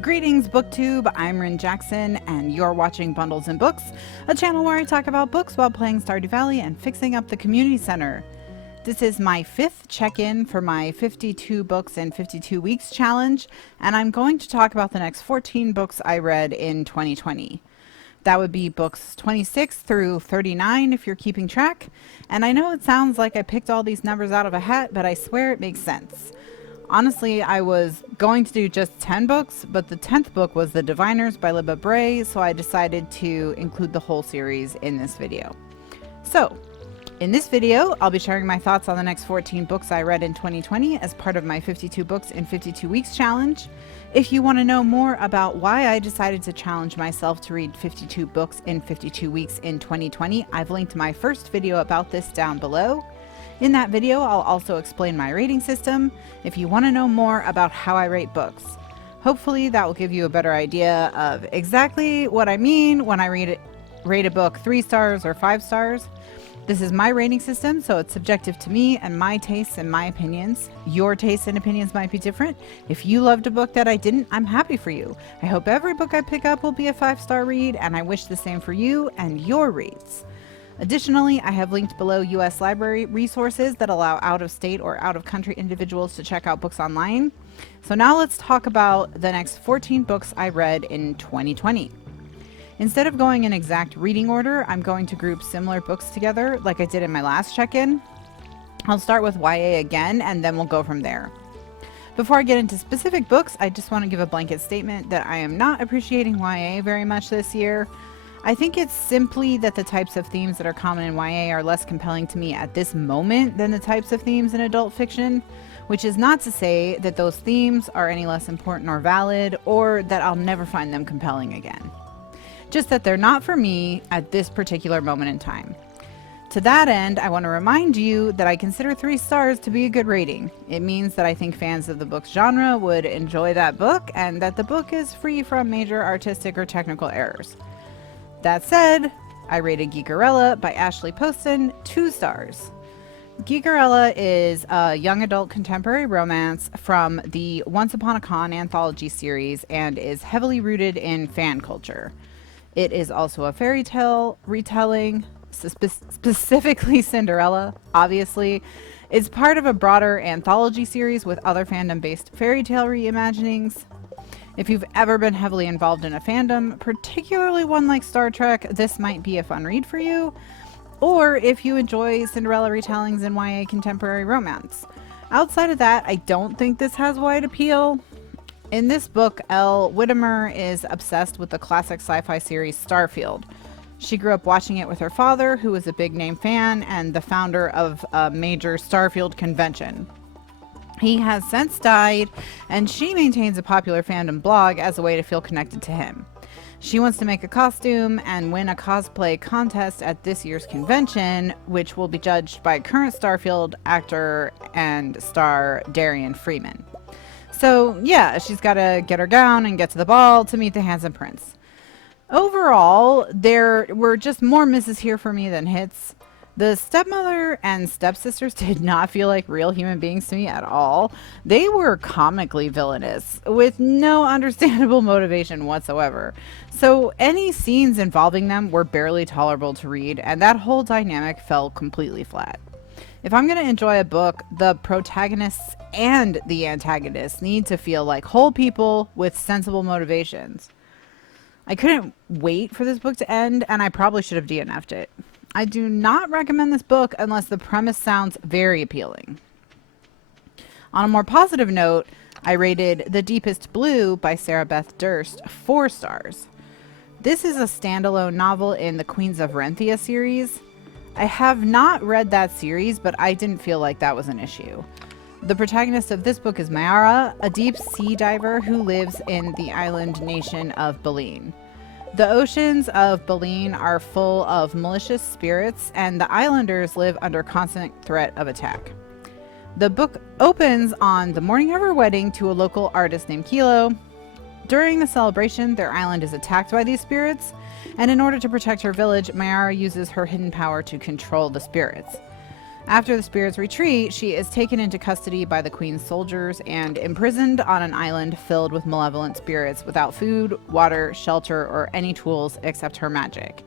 Greetings, BookTube. I'm Ryn Jackson, and you're watching Bundles and Books, a channel where I talk about books while playing Stardew Valley and fixing up the community center. This is my 5th check-in for my 52 books in 52 weeks challenge, and I'm going to talk about the next 14 books I read in 2020. That would be books 26 through 39 if you're keeping track. And I know it sounds like I picked all these numbers out of a hat, but I swear it makes sense. Honestly, I was going to do just 10 books, but the 10th book was The Diviners by Libba Bray, so I decided to include the whole series in this video. So, in this video, I'll be sharing my thoughts on the next 14 books I read in 2020 as part of my 52 books in 52 weeks challenge. If you want to know more about why I decided to challenge myself to read 52 books in 52 weeks in 2020, I've linked my first video about this down below. In that video, I'll also explain my rating system if you want to know more about how I rate books. Hopefully that will give you a better idea of exactly what I mean when I rate a book 3 stars or 5 stars. This is my rating system, so it's subjective to me and my tastes and my opinions. Your tastes and opinions might be different. If you loved a book that I didn't, I'm happy for you. I hope every book I pick up will be a 5-star read, and I wish the same for you and your reads. Additionally, I have linked below U.S. library resources that allow out-of-state or out-of-country individuals to check out books online. So now let's talk about the next 14 books I read in 2020. Instead of going in exact reading order, I'm going to group similar books together like I did in my last check-in. I'll start with YA again, and then we'll go from there. Before I get into specific books, I just want to give a blanket statement that I am not appreciating YA very much this year. I think it's simply that the types of themes that are common in YA are less compelling to me at this moment than the types of themes in adult fiction, which is not to say that those themes are any less important or valid, or that I'll never find them compelling again. Just that they're not for me at this particular moment in time. To that end, I want to remind you that I consider 3 stars to be a good rating. It means that I think fans of the book's genre would enjoy that book, and that the book is free from major artistic or technical errors. That said, I rated Geekerella by Ashley Poston 2 stars. Geekerella is a young adult contemporary romance from the Once Upon a Con anthology series and is heavily rooted in fan culture. It is also a fairy tale retelling, specifically Cinderella, obviously. It's part of a broader anthology series with other fandom-based fairy tale reimaginings. If you've ever been heavily involved in a fandom, particularly one like Star Trek, this might be a fun read for you. Or if you enjoy Cinderella retellings in YA contemporary romance. Outside of that, I don't think this has wide appeal. In this book, Elle Whittemore is obsessed with the classic sci-fi series Starfield. She grew up watching it with her father, who was a big-name fan and the founder of a major Starfield convention. He has since died, and she maintains a popular fandom blog as a way to feel connected to him. She wants to make a costume and win a cosplay contest at this year's convention, which will be judged by current Starfield actor and star Darian Freeman. So yeah, she's got to get her gown and get to the ball to meet the handsome prince. Overall, there were just more misses here for me than hits. The stepmother and stepsisters did not feel like real human beings to me at all. They were comically villainous, with no understandable motivation whatsoever. So any scenes involving them were barely tolerable to read, and that whole dynamic fell completely flat. If I'm going to enjoy a book, the protagonists and the antagonists need to feel like whole people with sensible motivations. I couldn't wait for this book to end, and I probably should have DNF'd it. I do not recommend this book unless the premise sounds very appealing. On a more positive note, I rated The Deepest Blue by Sarah Beth Durst 4 stars. This is a standalone novel in the Queens of Renthia series. I have not read that series, but I didn't feel like that was an issue. The protagonist of this book is Mayara, a deep sea diver who lives in the island nation of Baleen. The oceans of Baleen are full of malicious spirits, and the islanders live under constant threat of attack. The book opens on the morning of her wedding to a local artist named Kilo. During the celebration, their island is attacked by these spirits, and in order to protect her village, Mayara uses her hidden power to control the spirits. After the spirits retreat, she is taken into custody by the queen's soldiers and imprisoned on an island filled with malevolent spirits without food, water, shelter, or any tools except her magic.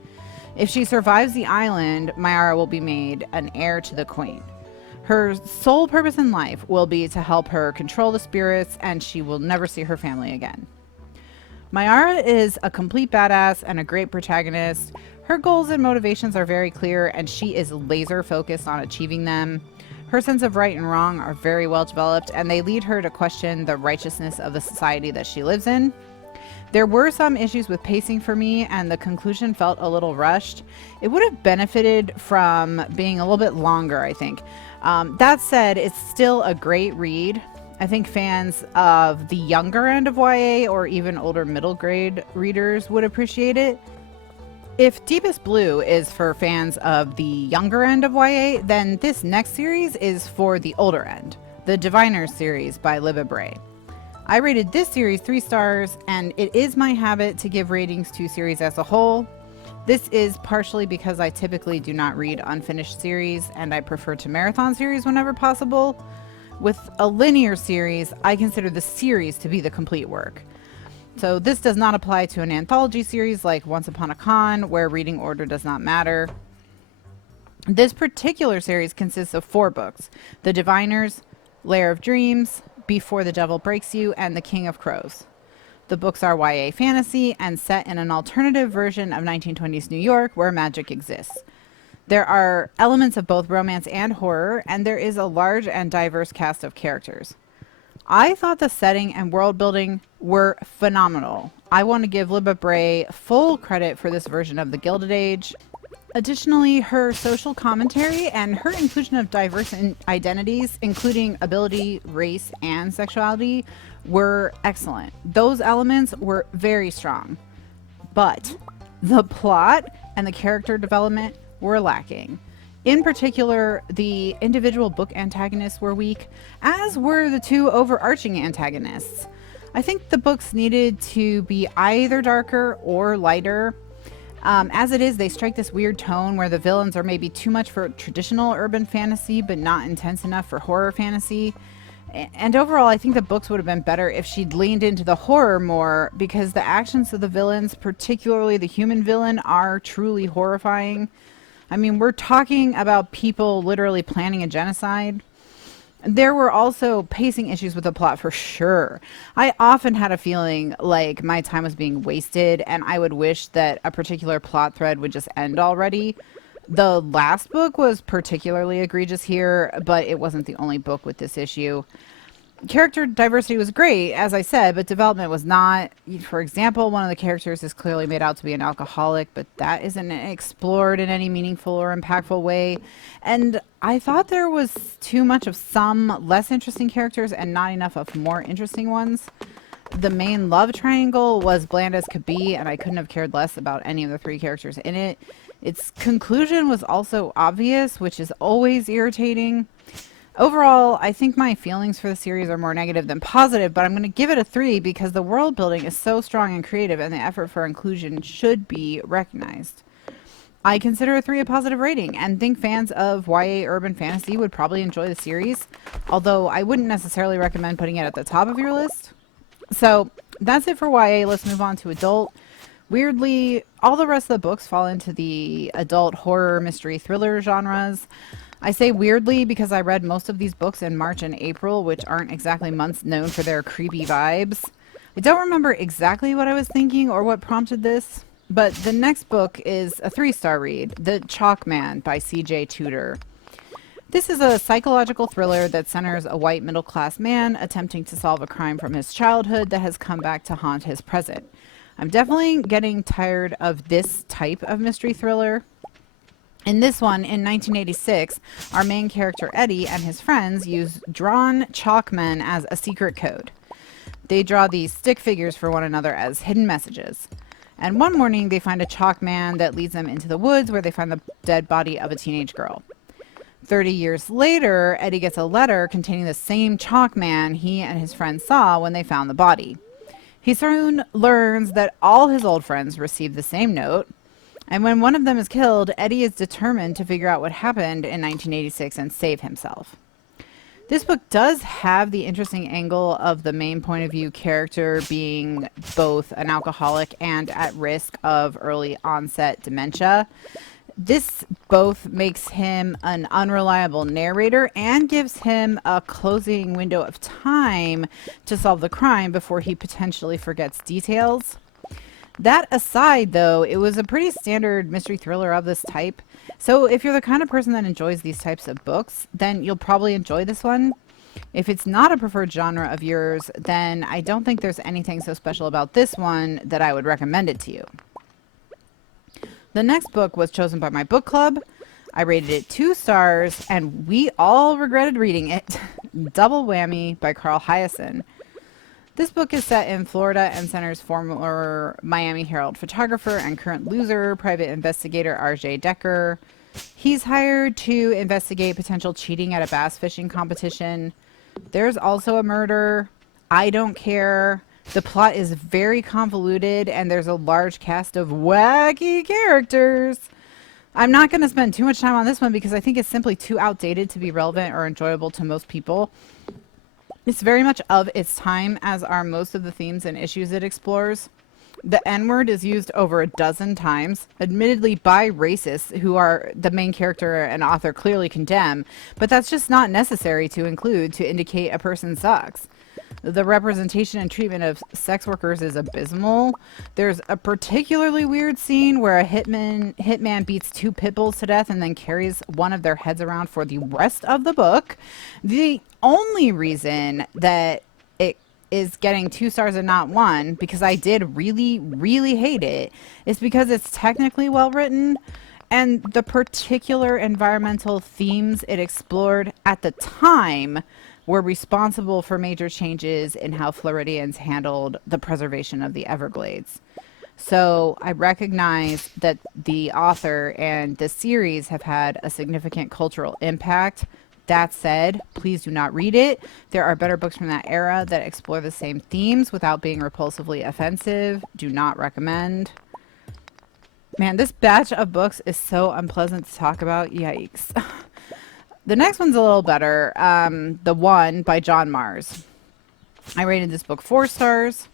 If she survives the island, Mayara will be made an heir to the queen. Her sole purpose in life will be to help her control the spirits, and she will never see her family again. Mayara is a complete badass and a great protagonist. Her goals and motivations are very clear, and she is laser focused on achieving them. Her sense of right and wrong are very well developed, and they lead her to question the righteousness of the society that she lives in. There were some issues with pacing for me, and the conclusion felt a little rushed. It would have benefited from being a little bit longer, I think. That said, it's still a great read. I think fans of the younger end of YA or even older middle grade readers would appreciate it. If Deepest Blue is for fans of the younger end of YA, then this next series is for the older end, the Diviners series by Libba Bray. I rated this series 3 stars, and it is my habit to give ratings to series as a whole. This is partially because I typically do not read unfinished series, and I prefer to marathon series whenever possible. With a linear series, I consider the series to be the complete work. So this does not apply to an anthology series like Once Upon a Con, where reading order does not matter. This particular series consists of 4 books: The Diviners, Lair of Dreams, Before the Devil Breaks You, and The King of Crows. The books are YA fantasy and set in an alternative version of 1920s New York where magic exists. There are elements of both romance and horror, and there is a large and diverse cast of characters. I thought the setting and world building were phenomenal. I want to give Libba Bray full credit for this version of the Gilded Age. Additionally, her social commentary and her inclusion of diverse identities, including ability, race, and sexuality, were excellent. Those elements were very strong. But the plot and the character development were lacking. In particular, the individual book antagonists were weak, as were the 2 overarching antagonists. I think the books needed to be either darker or lighter. As it is, they strike this weird tone where the villains are maybe too much for traditional urban fantasy, but not intense enough for horror fantasy. And overall, I think the books would have been better if she'd leaned into the horror more, because the actions of the villains, particularly the human villain, are truly horrifying. I mean, we're talking about people literally planning a genocide. There were also pacing issues with the plot for sure. I often had a feeling like my time was being wasted, and I would wish that a particular plot thread would just end already. The last book was particularly egregious here, but it wasn't the only book with this issue. Character diversity was great, as I said, but development was not. For example, one of the characters is clearly made out to be an alcoholic, but that isn't explored in any meaningful or impactful way. And I thought there was too much of some less interesting characters and not enough of more interesting ones. The main love triangle was bland as could be, and I couldn't have cared less about any of the 3 characters in it. Its conclusion was also obvious, which is always irritating. Overall, I think my feelings for the series are more negative than positive, but I'm going to give it a 3 because the world building is so strong and creative, and the effort for inclusion should be recognized. I consider a 3 a positive rating, and think fans of YA urban fantasy would probably enjoy the series, although I wouldn't necessarily recommend putting it at the top of your list. So that's it for YA. Let's move on to adult. Weirdly, all the rest of the books fall into the adult horror, mystery, thriller genres. I say weirdly because I read most of these books in March and April, which aren't exactly months known for their creepy vibes. I don't remember exactly what I was thinking or what prompted this, but the next book is a 3-star read, The Chalk Man by C.J. Tudor. This is a psychological thriller that centers a white middle-class man attempting to solve a crime from his childhood that has come back to haunt his present. I'm definitely getting tired of this type of mystery thriller. In this one, in 1986, our main character Eddie and his friends use drawn chalk men as a secret code. They draw these stick figures for one another as hidden messages. And one morning, they find a chalk man that leads them into the woods where they find the dead body of a teenage girl. 30 years later, Eddie gets a letter containing the same chalk man he and his friends saw when they found the body. He soon learns that all his old friends received the same note. And when one of them is killed, Eddie is determined to figure out what happened in 1986 and save himself. This book does have the interesting angle of the main point of view character being both an alcoholic and at risk of early onset dementia. This both makes him an unreliable narrator and gives him a closing window of time to solve the crime before he potentially forgets details. That aside, though, it was a pretty standard mystery thriller of this type. So if you're the kind of person that enjoys these types of books, then you'll probably enjoy this one. If it's not a preferred genre of yours, then I don't think there's anything so special about this one that I would recommend it to you. The next book was chosen by my book club. I rated it 2 stars, and we all regretted reading it. Double Whammy by Hiaasen. This book is set in Florida and centers former Miami Herald photographer and current loser private investigator R.J. Decker. He's hired to investigate potential cheating at a bass fishing competition. There's also a murder. I don't care. The plot is very convoluted, and there's a large cast of wacky characters. I'm not going to spend too much time on this one because I think it's simply too outdated to be relevant or enjoyable to most people. It's very much of its time, as are most of the themes and issues it explores. The N-word is used over a dozen times, admittedly by racists who are the main character and author clearly condemn, but that's just not necessary to include to indicate a person sucks. The representation and treatment of sex workers is abysmal. There's a particularly weird scene where a hitman beats 2 pit bulls to death and then carries one of their heads around for the rest of the book. The only reason that it is getting 2 stars and not 1, because I did really, really hate it, is because it's technically well written, and the particular environmental themes it explored at the time were responsible for major changes in how Floridians handled the preservation of the Everglades. So I recognize that the author and the series have had a significant cultural impact. That said, please do not read it. There are better books from that era that explore the same themes without being repulsively offensive. Do not recommend. Man, this batch of books is so unpleasant to talk about. Yikes. The next one's a little better. The One by John Mars. I rated this book 4 stars.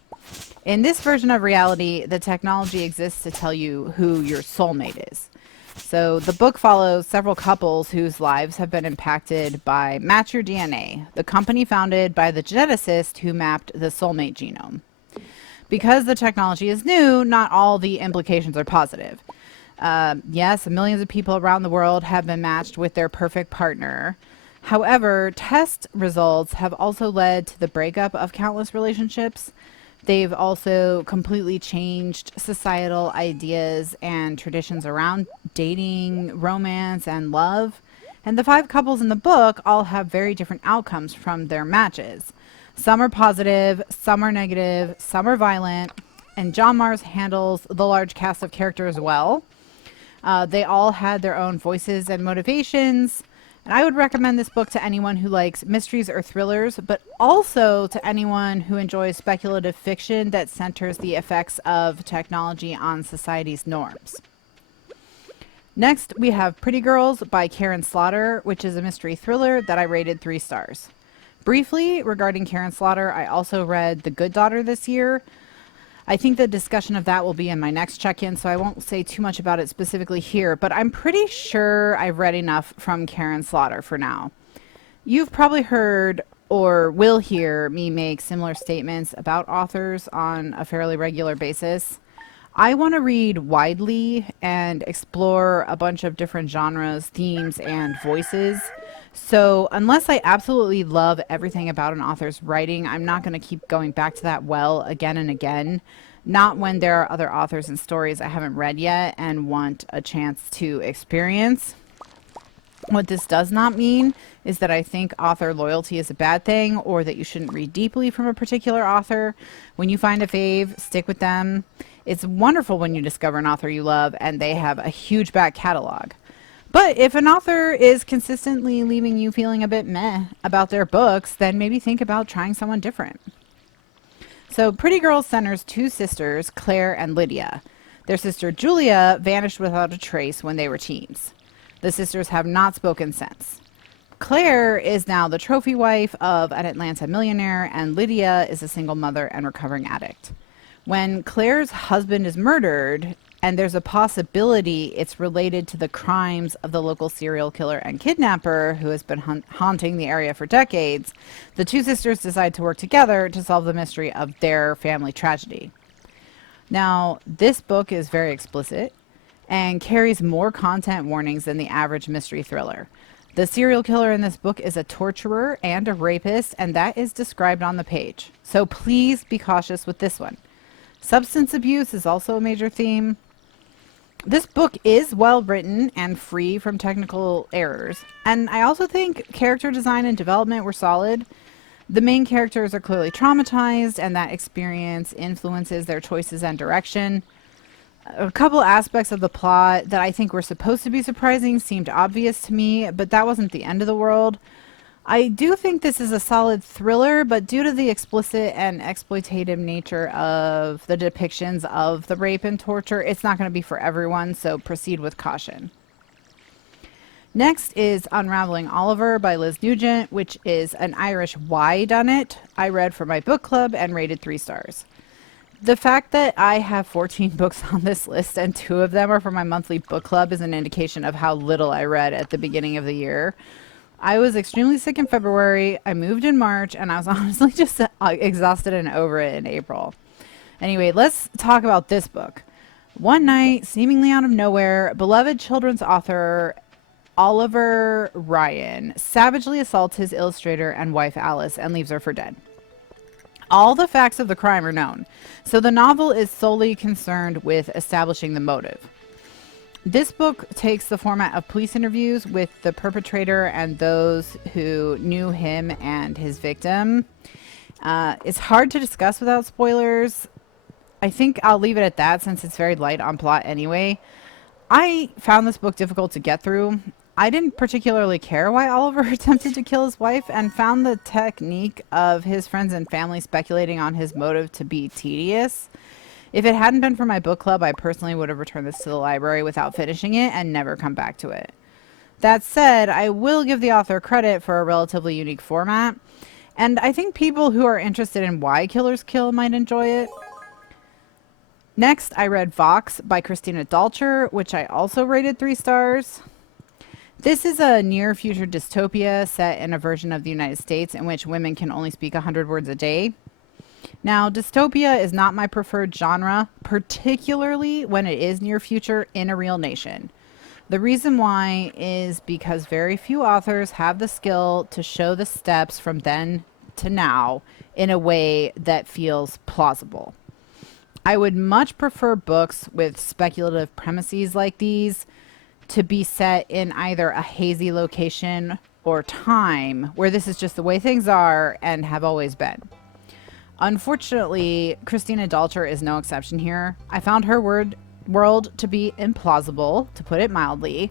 In this version of reality, the technology exists to tell you who your soulmate is. So the book follows several couples whose lives have been impacted by Match Your DNA, the company founded by the geneticist who mapped the soulmate genome. Because the technology is new, not all the implications are positive. Yes, millions of people around the world have been matched with their perfect partner. However, test results have also led to the breakup of countless relationships. They've also completely changed societal ideas and traditions around dating, romance, and love. And the 5 couples in the book all have very different outcomes from their matches. Some are positive, some are negative, some are violent, and John Mars handles the large cast of characters well. They all had their own voices and motivations, and I would recommend this book to anyone who likes mysteries or thrillers, but also to anyone who enjoys speculative fiction that centers the effects of technology on society's norms. Next, we have Pretty Girls by Karin Slaughter, which is a mystery thriller that I rated 3 stars. Briefly, regarding Karin Slaughter, I also read The Good Daughter this year. I think the discussion of that will be in my next check-in, so I won't say too much about it specifically here, but I'm pretty sure I've read enough from Karin Slaughter for now. You've probably heard or will hear me make similar statements about authors on a fairly regular basis. I want to read widely and explore a bunch of different genres, themes, and voices. So unless I absolutely love everything about an author's writing, I'm not going to keep going back to that well again and again. Not when there are other authors and stories I haven't read yet and want a chance to experience. What this does not mean is that I think author loyalty is a bad thing or that you shouldn't read deeply from a particular author. When you find a fave, stick with them. It's wonderful when you discover an author you love and they have a huge back catalog. But if an author is consistently leaving you feeling a bit meh about their books, then maybe think about trying someone different. So Pretty Girls centers 2 sisters, Claire and Lydia. Their sister Julia vanished without a trace when they were teens. The sisters have not spoken since. Claire is now the trophy wife of an Atlanta millionaire, and Lydia is a single mother and recovering addict. When Claire's husband is murdered, and there's a possibility it's related to the crimes of the local serial killer and kidnapper who has been haunting the area for decades, the two sisters decide to work together to solve the mystery of their family tragedy. Now, this book is very explicit and carries more content warnings than the average mystery thriller. The serial killer in this book is a torturer and a rapist, and that is described on the page. So please be cautious with this one. Substance abuse is also a major theme. This book is well written and free from technical errors, and I also think character design and development were solid. The main characters are clearly traumatized, and that experience influences their choices and direction. A couple aspects of the plot that I think were supposed to be surprising seemed obvious to me, but that wasn't the end of the world. I do think this is a solid thriller, but due to the explicit and exploitative nature of the depictions of the rape and torture, it's not going to be for everyone, so proceed with caution. Next is Unraveling Oliver by Liz Nugent, which is an Irish whodunit I read for my book club and rated 3 stars. The fact that I have 14 books on this list and 2 of them are for my monthly book club is an indication of how little I read at the beginning of the year. I was extremely sick in February, I moved in March, and I was honestly just exhausted and over it in April. Anyway, let's talk about this book. One night, seemingly out of nowhere, beloved children's author Oliver Ryan savagely assaults his illustrator and wife Alice and leaves her for dead. All the facts of the crime are known, so the novel is solely concerned with establishing the motive. This book takes the format of police interviews with the perpetrator and those who knew him and his victim. It's hard to discuss without spoilers. I think I'll leave it at that since it's very light on plot anyway. I found this book difficult to get through. I didn't particularly care why Oliver attempted to kill his wife and found the technique of his friends and family speculating on his motive to be tedious. If it hadn't been for my book club, I personally would have returned this to the library without finishing it and never come back to it. That said, I will give the author credit for a relatively unique format, and I think people who are interested in why killers kill might enjoy it. Next, I read Vox by Christina Dalcher, which I also rated 3 stars. This is a near-future dystopia set in a version of the United States in which women can only speak 100 words a day. Now, dystopia is not my preferred genre, particularly when it is near future in a real nation. The reason why is because very few authors have the skill to show the steps from then to now in a way that feels plausible. I would much prefer books with speculative premises like these to be set in either a hazy location or time where this is just the way things are and have always been. Unfortunately, Christina Dalcher is no exception here. I found her world to be implausible, to put it mildly,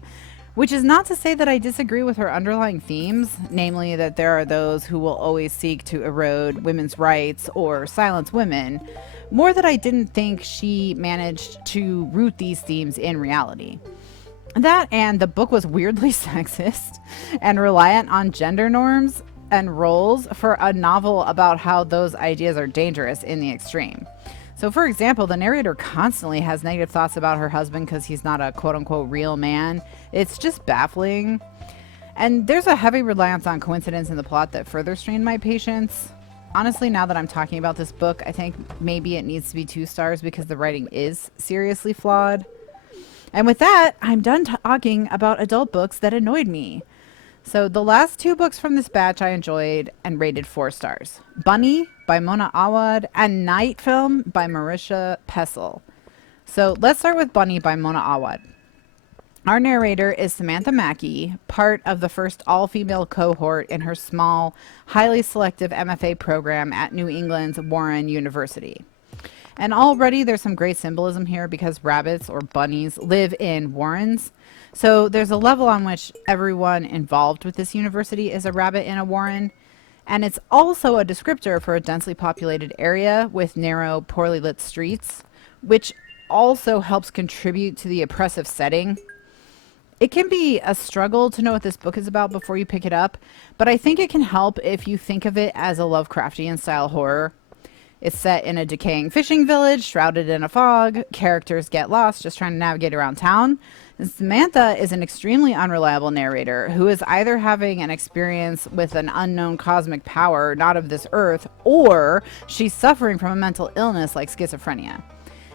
which is not to say that I disagree with her underlying themes, namely that there are those who will always seek to erode women's rights or silence women, more that I didn't think she managed to root these themes in reality. That and the book was weirdly sexist and reliant on gender norms and roles for a novel about how those ideas are dangerous in the extreme. So, for example, the narrator constantly has negative thoughts about her husband because he's not a quote-unquote real man. It's just baffling. And there's a heavy reliance on coincidence in the plot that further strained my patience. Honestly, now that I'm talking about this book, I think maybe it needs to be 2 stars because the writing is seriously flawed. And with that, I'm done talking about adult books that annoyed me. So the last 2 books from this batch I enjoyed and rated 4 stars. Bunny by Mona Awad and Night Film by Marissa Pessl. So let's start with Bunny by Mona Awad. Our narrator is Samantha Mackey, part of the first all-female cohort in her small, highly selective MFA program at New England's Warren University. And already there's some great symbolism here because rabbits or bunnies live in warrens. So there's a level on which everyone involved with this university is a rabbit in a warren. And it's also a descriptor for a densely populated area with narrow, poorly lit streets, which also helps contribute to the oppressive setting. It can be a struggle to know what this book is about before you pick it up, but I think it can help if you think of it as a Lovecraftian style horror. It's set in a decaying fishing village, shrouded in a fog. Characters get lost just trying to navigate around town. And Samantha is an extremely unreliable narrator who is either having an experience with an unknown cosmic power not of this earth, or she's suffering from a mental illness like schizophrenia.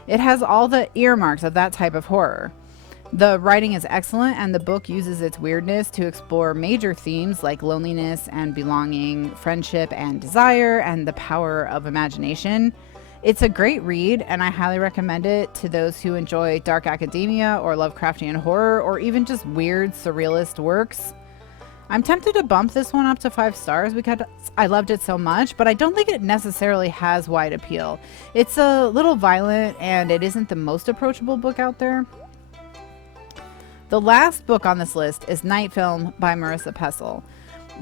It has all the earmarks of that type of horror. The writing is excellent, and the book uses its weirdness to explore major themes like loneliness and belonging, friendship and desire, and the power of imagination. It's a great read, and I highly recommend it to those who enjoy dark academia or Lovecraftian horror, or even just weird surrealist works. I'm tempted to bump this one up to 5 stars because I loved it so much, but I don't think it necessarily has wide appeal. It's a little violent, and it isn't the most approachable book out there. The last book on this list is Night Film by Marissa Pessl.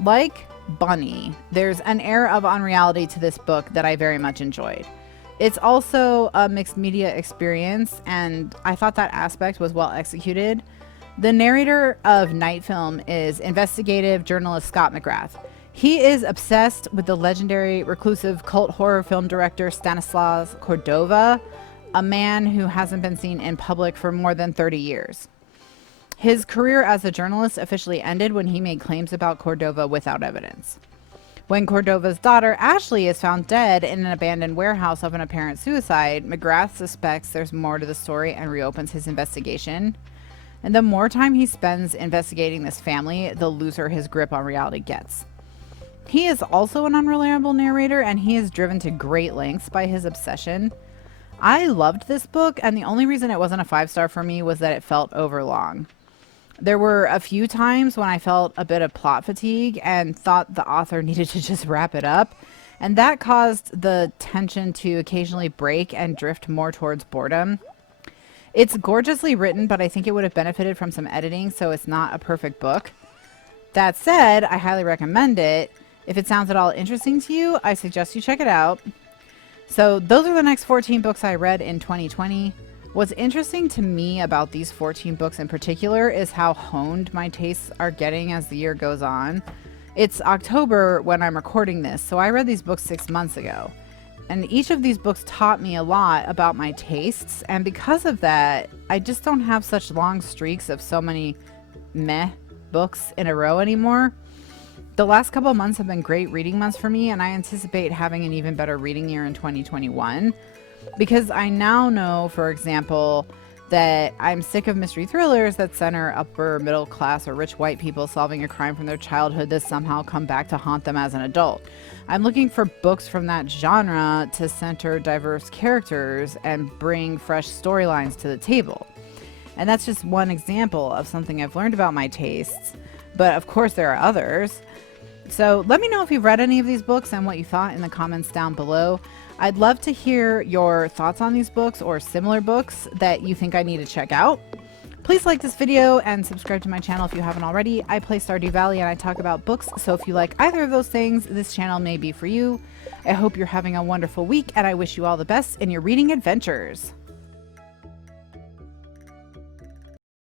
Like Bunny, there's an air of unreality to this book that I very much enjoyed. It's also a mixed media experience, and I thought that aspect was well executed. The narrator of Night Film is investigative journalist Scott McGrath. He is obsessed with the legendary reclusive cult horror film director Stanislav Cordova, a man who hasn't been seen in public for more than 30 years. His career as a journalist officially ended when he made claims about Cordova without evidence. When Cordova's daughter, Ashley, is found dead in an abandoned warehouse of an apparent suicide, McGrath suspects there's more to the story and reopens his investigation. And the more time he spends investigating this family, the looser his grip on reality gets. He is also an unreliable narrator, and he is driven to great lengths by his obsession. I loved this book, and the only reason it wasn't a 5-star for me was that it felt overlong. There were a few times when I felt a bit of plot fatigue and thought the author needed to just wrap it up, and that caused the tension to occasionally break and drift more towards boredom. It's gorgeously written, but I think it would have benefited from some editing, so it's not a perfect book. That said, I highly recommend it. If it sounds at all interesting to you, I suggest you check it out. So those are the next 14 books I read in 2020. What's interesting to me about these 14 books in particular is how honed my tastes are getting as the year goes on. It's October when I'm recording this, so I read these books 6 months ago. And each of these books taught me a lot about my tastes, and because of that, I just don't have such long streaks of so many meh books in a row anymore. The last couple of months have been great reading months for me, and I anticipate having an even better reading year in 2021. Because I now know, for example, that I'm sick of mystery thrillers that center upper middle class or rich white people solving a crime from their childhood that somehow come back to haunt them as an adult. I'm looking for books from that genre to center diverse characters and bring fresh storylines to the table. And that's just one example of something I've learned about my tastes, but of course there are others. So let me know if you've read any of these books and what you thought in the comments down below. I'd love to hear your thoughts on these books or similar books that you think I need to check out. Please like this video and subscribe to my channel if you haven't already. I play Stardew Valley and I talk about books, so if you like either of those things, this channel may be for you. I hope you're having a wonderful week, and I wish you all the best in your reading adventures.